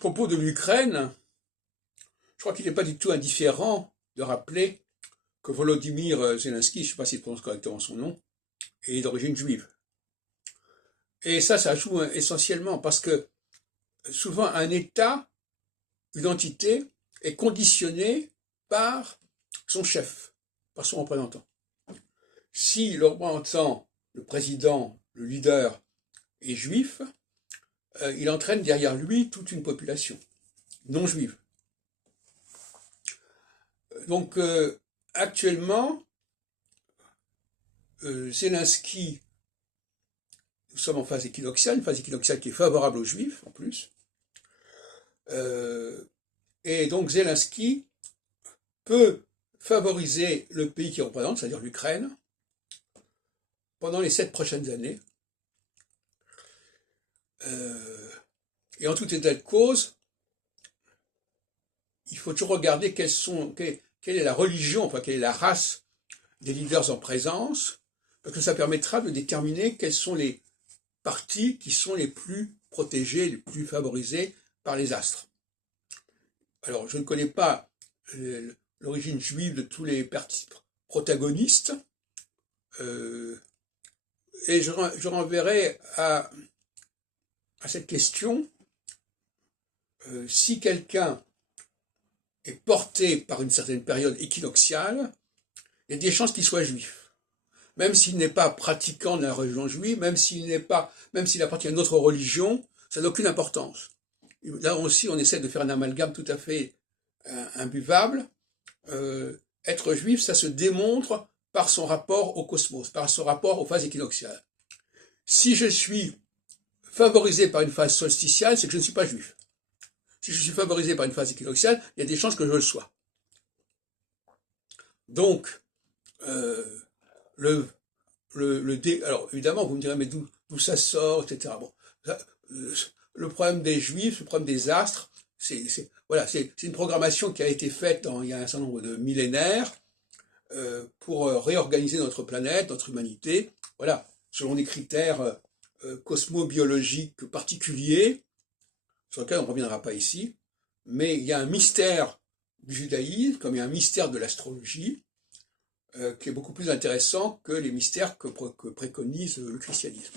propos de l'Ukraine, je crois qu'il n'est pas du tout indifférent de rappeler que Volodymyr Zelensky, je ne sais pas s'il prononce correctement son nom, est d'origine juive. Et ça joue essentiellement parce que souvent un État, une entité, est conditionné par son chef, par son représentant. Si le représentant, le président, le leader est juif, il entraîne derrière lui toute une population non juive. Donc actuellement, Zelensky, nous sommes en phase équinoxiale, une phase équinoxiale qui est favorable aux juifs en plus. Et donc Zelensky peut favoriser le pays qu'il représente, c'est-à-dire l'Ukraine, pendant les 7 prochaines années. Et en tout état de cause, il faut toujours regarder quelle est la religion, enfin quelle est la race des leaders en présence, parce que ça permettra de déterminer quels sont les partis qui sont les plus protégés, les plus favorisés par les astres. Alors, je ne connais pas l'origine juive de tous les partis protagonistes, et je renverrai à cette question, si quelqu'un est porté par une certaine période équinoxiale, il y a des chances qu'il soit juif. Même s'il n'est pas pratiquant de la religion juive, même s'il appartient à une autre religion, ça n'a aucune importance. Là aussi, on essaie de faire un amalgame tout à fait imbuvable. Être juif, ça se démontre par son rapport au cosmos, par son rapport aux phases équinoxiales. Si je suis favorisé par une phase solsticiale, c'est que je ne suis pas juif. Si je suis favorisé par une phase équinoxiale, il y a des chances que je le sois. Donc, alors évidemment, vous me direz, mais d'où ça sort, etc. Bon, le problème des juifs, le problème des astres, c'est une programmation qui a été faite il y a un certain nombre de millénaires pour réorganiser notre planète, notre humanité, voilà, selon des critères cosmobiologiques particuliers, sur lesquels on ne reviendra pas ici, mais il y a un mystère du judaïsme, comme il y a un mystère de l'astrologie, qui est beaucoup plus intéressant que les mystères que préconise le christianisme.